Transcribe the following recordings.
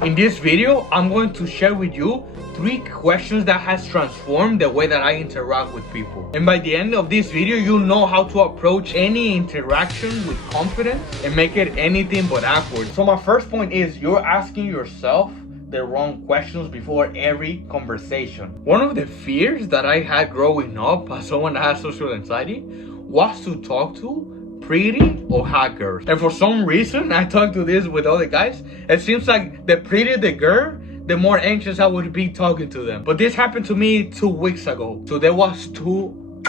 In this video, I'm going to share with you 3 questions that has transformed the way that I interact with people. And by the end of this video, you'll know how to approach any interaction with confidence and make it anything but awkward. So my first point is you're asking yourself the wrong questions before every conversation. One of the fears that I had growing up as someone that has social anxiety was to talk to pretty or hot girls. And for some reason, I talked to this with other guys. It seems like the prettier the girl, the more anxious I would be talking to them. But this happened to me 2 weeks ago. So there was 2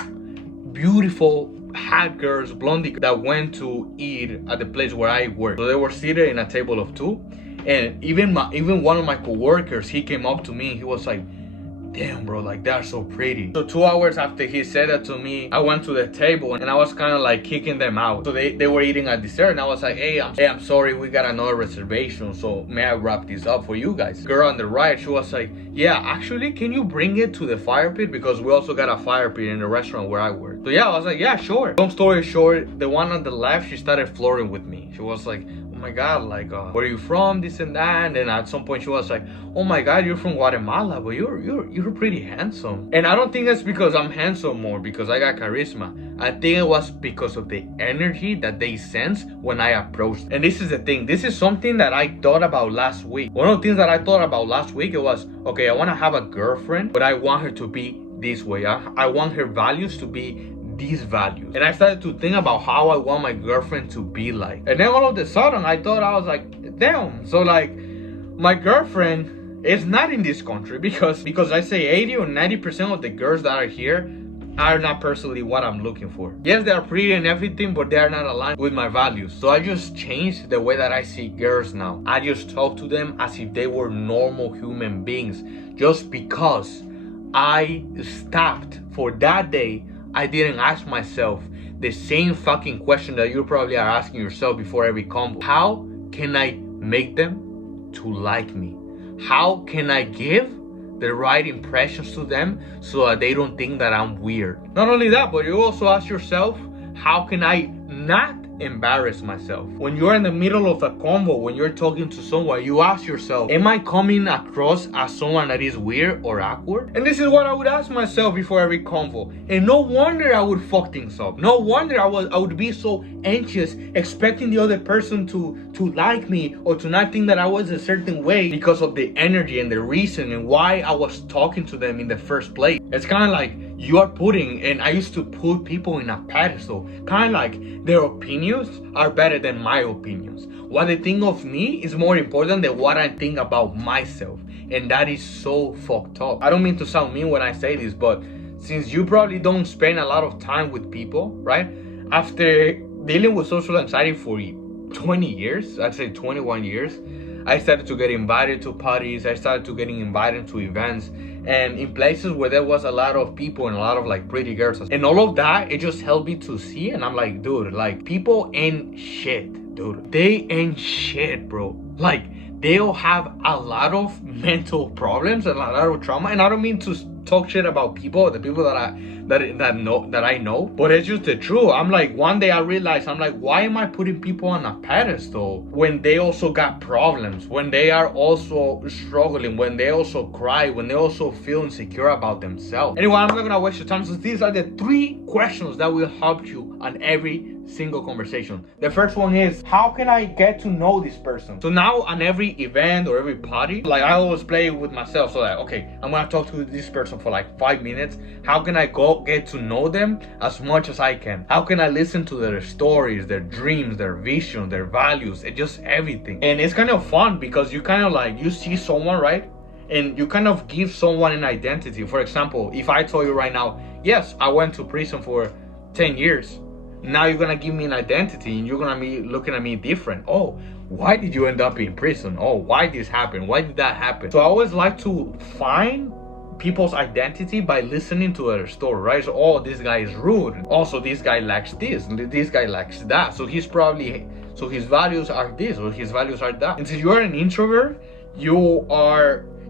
beautiful hot girls, blondie, that went to eat at the place where I work. So they were seated in a table of 2. And even one of my coworkers, he came up to me. He was like, damn bro, like they're so pretty. So 2 hours after he said that to me, I went to the table and I was kind of like kicking them out. So they were eating a dessert and I was like, hey, I'm sorry, we got another reservation, so may I wrap this up for you guys? Girl on the right, she was like, yeah, actually, can you bring it to the fire pit, because we also got a fire pit in the restaurant where I work. So yeah, I was like, yeah, sure. Long story short, the one on the left, she started flirting with me. She was like, oh my god, like where are you from, this and that. And then at some point she was like, oh my god, you're from Guatemala, but you're pretty handsome. And I don't think that's because I'm handsome more because I got charisma. I think it was because of the energy that they sense when I approached. And this is the thing, this is something that I thought about last week. One of the things that I thought about last week, it was, okay, I want to have a girlfriend, but I want her to be this way. I want her values to be these values. And I started to think about how I want my girlfriend to be like. And then all of a sudden I thought, I was like, damn, so like my girlfriend is not in this country because I say 80 or 90% of the girls that are here are not personally what I'm looking for. Yes, they are pretty and everything, but they are not aligned with my values. So I just changed the way that I see girls now. I just talk to them as if they were normal human beings. Just because I stopped for that day, I didn't ask myself the same fucking question that you probably are asking yourself before every convo. How can I make them to like me? How can I give the right impressions to them so that they don't think that I'm weird? Not only that, but you also ask yourself, how can I not embarrass myself? When you're in the middle of a convo, when you're talking to someone, you ask yourself, am I coming across as someone that is weird or awkward? And this is what I would ask myself before every convo. And no wonder I would fuck things up. No wonder I would be so anxious, expecting the other person to like me or to not think that I was a certain way because of the energy and the reason and why I was talking to them in the first place. It's kind of like you are putting, and I used to put people in a pedestal, kind of like their opinions are better than my opinions. What they think of me is more important than what I think about myself. And that is so fucked up. I don't mean to sound mean when I say this, but since you probably don't spend a lot of time with people, right? After dealing with social anxiety for 20 years, I'd say 21 years, I started to get invited to parties. I started to getting invited to events and in places where there was a lot of people and a lot of like pretty girls. And all of that, it just helped me to see. And I'm like, dude, like people ain't shit, dude. They ain't shit, bro. Like they'll have a lot of mental problems and a lot of trauma. And I don't mean to talk shit about people, the people that I know, but it's just the truth. I'm like, one day I realized, I'm like, why am I putting people on a pedestal when they also got problems, when they are also struggling, when they also cry, when they also feel insecure about themselves? Anyway, I'm not gonna waste your time. So these are the 3 questions that will help you on every single conversation. The first one is, how can I get to know this person? So now on every event or every party, like I always play with myself. So like, okay, I'm gonna talk to this person for like 5 minutes. How can I get to know them as much as I can? How can I listen to their stories, their dreams, their visions, their values, and just everything? And it's kind of fun because you kind of like, you see someone, right? And you kind of give someone an identity. For example, if I told you right now, yes, I went to prison for 10 years. Now you're gonna give me an identity and you're gonna be looking at me different. Oh, why did you end up in prison? Oh, why this happened? Why did that happen? So I always like to find people's identity by listening to their story, right? So, oh, this guy is rude. Also, this guy lacks this, this guy lacks that. So his values are this or his values are that. And since you're an introvert,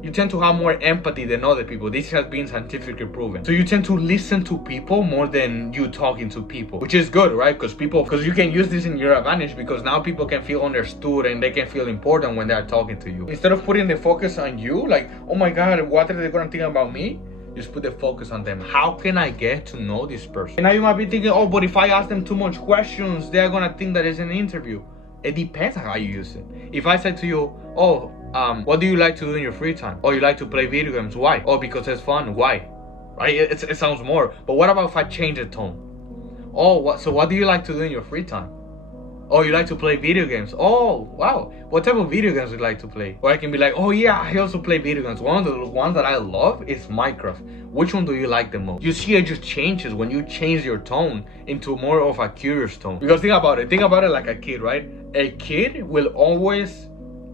you tend to have more empathy than other people. This has been scientifically proven. So you tend to listen to people more than you talking to people, which is good, right? Because you can use this in your advantage, because now people can feel understood and they can feel important when they're talking to you. Instead of putting the focus on you, like, oh my God, what are they gonna think about me? Just put the focus on them. How can I get to know this person? And now you might be thinking, oh, but if I ask them too much questions, they're gonna think that it's an interview. It depends on how you use it. If I said to you, oh, what do you like to do in your free time? Oh, you like to play video games. Why? Oh, because it's fun. Why? Right? It sounds more. But what about if I change the tone? Oh, so what do you like to do in your free time? Oh, you like to play video games. Oh, wow. What type of video games do you like to play? Or I can be like, oh yeah, I also play video games. One of the ones that I love is Minecraft. Which one do you like the most? You see, it just changes when you change your tone into more of a curious tone. Because think about it like a kid, right? A kid will always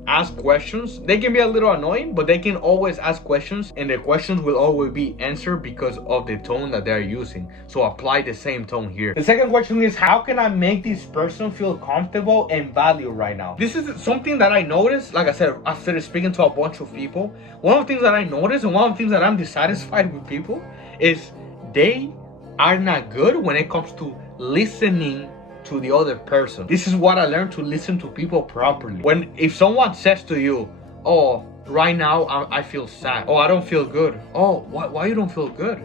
ask questions. They can be a little annoying, but they can always ask questions, and the questions will always be answered because of the tone that they're using. So apply the same tone here. The second question is, how can I make this person feel comfortable and valued right now? This is something that I noticed, like I said, after speaking to a bunch of people. One of the things that I noticed, and one of the things that I'm dissatisfied with people, is they are not good when it comes to listening to the other person. This is what I learned, to listen to people properly. If someone says to you, oh, right now I feel sad. Oh, I don't feel good. Oh, why you don't feel good?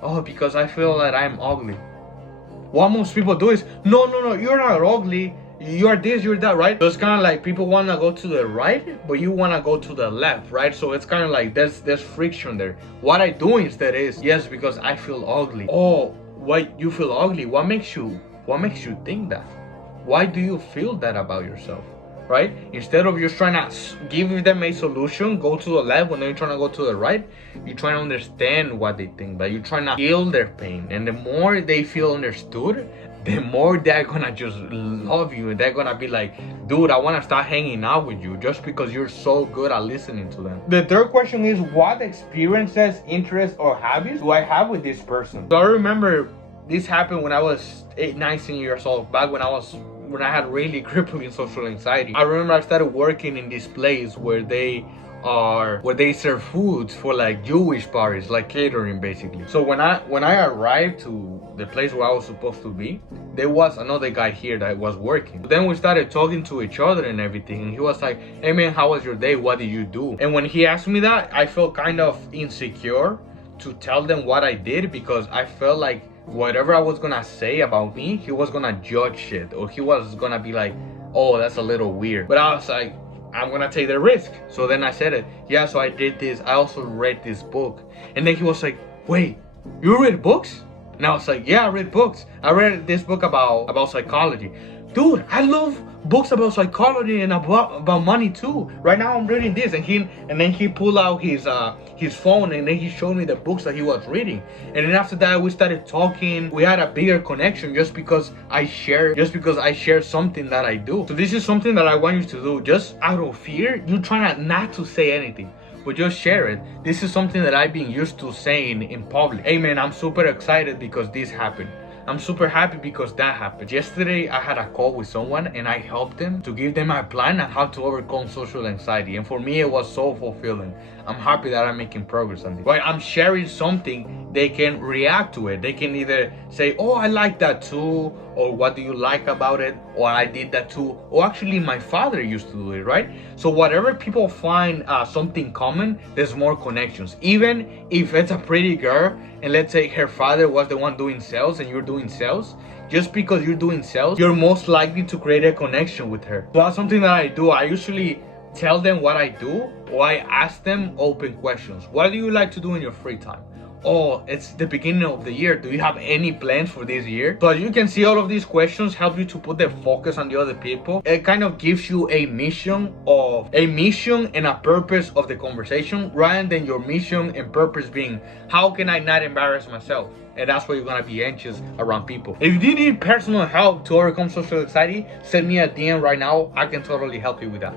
Oh, because I feel that I'm ugly. What most people do is, no, you're not ugly. You're this, you're that, right? So it's kind of like people want to go to the right, but you want to go to the left, right? So it's kind of like there's friction there. What I do instead is, yes, because I feel ugly. Oh, why you feel ugly? What makes you think that? Why do you feel that about yourself, right? Instead of just trying to give them a solution, go to the left when they're trying to go to the right, you're trying to understand what they think, that you're trying to feel their pain. And the more they feel understood, the more they're gonna just love you, and they're gonna be like, dude, I want to start hanging out with you just because you're so good at listening to them. The third question is, what experiences, interests, or habits do I have with this person? So I remember this happened when I was 19 years old, back when I had really crippling social anxiety. I remember I started working in this place where they serve foods for like Jewish parties, like catering basically. So when I arrived to the place where I was supposed to be, there was another guy here that was working. Then we started talking to each other and everything, and he was like, hey man, how was your day? What did you do? And when he asked me that, I felt kind of insecure to tell them what I did, because I felt like whatever I was gonna say about me, he was gonna judge shit, or he was gonna be like, oh, that's a little weird. But I was like, I'm gonna take the risk. So then I said it. Yeah, so I did this. I also read this book. And then he was like, wait, you read books? And I was like, yeah, I read books. I read this book about psychology. Dude, I love books about psychology and about money too. Right now I'm reading this, and then he pulled out his phone, and then he showed me the books that he was reading. And then after that we started talking. We had a bigger connection just because I share something that I do. So this is something that I want you to do, just out of fear. You try not to say anything, but just share it. This is something that I've been used to saying in public. Hey man, I'm super excited because this happened. I'm super happy because that happened. Yesterday, I had a call with someone and I helped them to give them a plan on how to overcome social anxiety. And for me, it was so fulfilling. I'm happy that I'm making progress on this. Right? I'm sharing something, they can react to it. They can either say, oh, I like that too, or what do you like about it, or I did that too, or actually my father used to do it, right? So whatever people find something common, there's more connections. Even if it's a pretty girl, and let's say her father was the one doing sales and you're doing sales, just because you're doing sales, you're most likely to create a connection with her. So that's something that I do. I usually tell them what I do, or I ask them open questions. What do you like to do in your free time? Oh, it's the beginning of the year. Do you have any plans for this year? So as you can see, all of these questions help you to put the focus on the other people. It kind of gives you a mission and a purpose of the conversation, rather than your mission and purpose being, how can I not embarrass myself? And that's why you're gonna be anxious around people. If you need personal help to overcome social anxiety, send me a DM right now. I can totally help you with that.